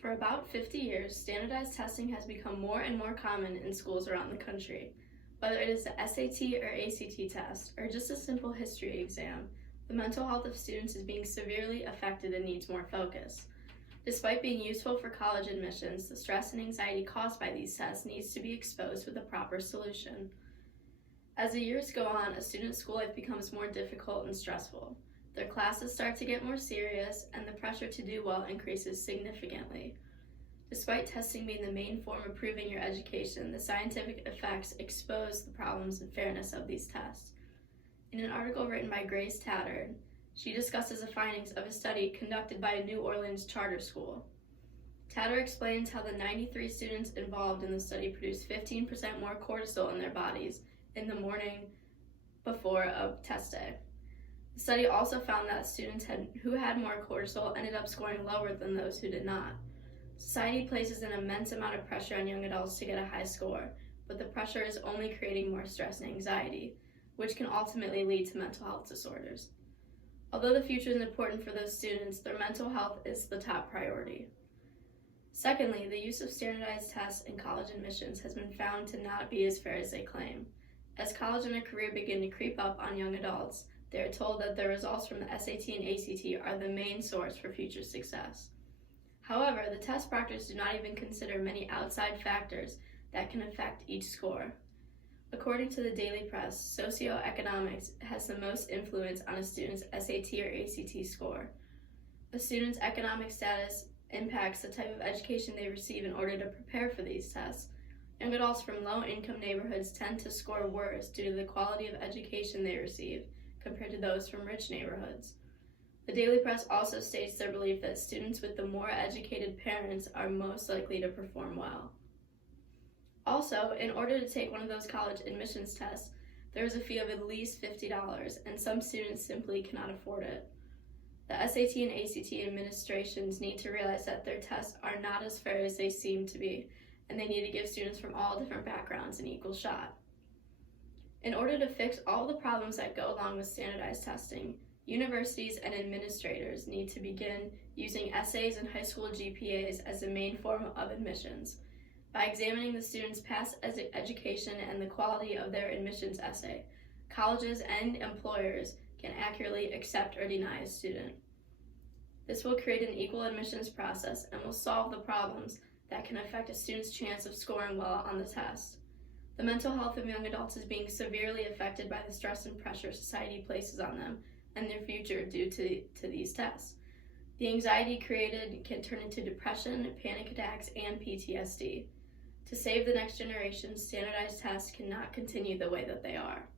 For about 50 years, standardized testing has become more and more common in schools around the country. Whether it is the SAT or ACT test, or just a simple history exam, the mental health of students is being severely affected and needs more focus. Despite being useful for college admissions, the stress and anxiety caused by these tests needs to be exposed with a proper solution. As the years go on, a student's school life becomes more difficult and stressful. Their classes start to get more serious, and the pressure to do well increases significantly. Despite testing being the main form of proving your education, the scientific effects expose the problems and fairness of these tests. In an article written by Grace Tattard, she discusses the findings of a study conducted by a New Orleans charter school. Tattard explains how the 93 students involved in the study produced 15% more cortisol in their bodies in the morning before of test day. The study also found that students who had more cortisol ended up scoring lower than those who did not. Society places an immense amount of pressure on young adults to get a high score, but the pressure is only creating more stress and anxiety, which can ultimately lead to mental health disorders. Although the future is important for those students, their mental health is the top priority. Secondly, the use of standardized tests in college admissions has been found to not be as fair as they claim. As college and a career begin to creep up on young adults, they are told that the results from the SAT and ACT are the main source for future success. However, the test proctors do not even consider many outside factors that can affect each score. According to the Daily Press, socioeconomics has the most influence on a student's SAT or ACT score. A student's economic status impacts the type of education they receive in order to prepare for these tests. Young adults from low-income neighborhoods tend to score worse due to the quality of education they receive compared to those from rich neighborhoods. The Daily Press also states their belief that students with the more educated parents are most likely to perform well. Also, in order to take one of those college admissions tests, there is a fee of at least $50, and some students simply cannot afford it. The SAT and ACT administrations need to realize that their tests are not as fair as they seem to be, and they need to give students from all different backgrounds an equal shot. In order to fix all the problems that go along with standardized testing, universities and administrators need to begin using essays and high school GPAs as the main form of admissions. By examining the student's past education and the quality of their admissions essay, colleges and employers can accurately accept or deny a student. This will create an equal admissions process and will solve the problems that can affect a student's chance of scoring well on the test. The mental health of young adults is being severely affected by the stress and pressure society places on them and their future due to these tests. The anxiety created can turn into depression, panic attacks, and PTSD. To save the next generation, standardized tests cannot continue the way that they are.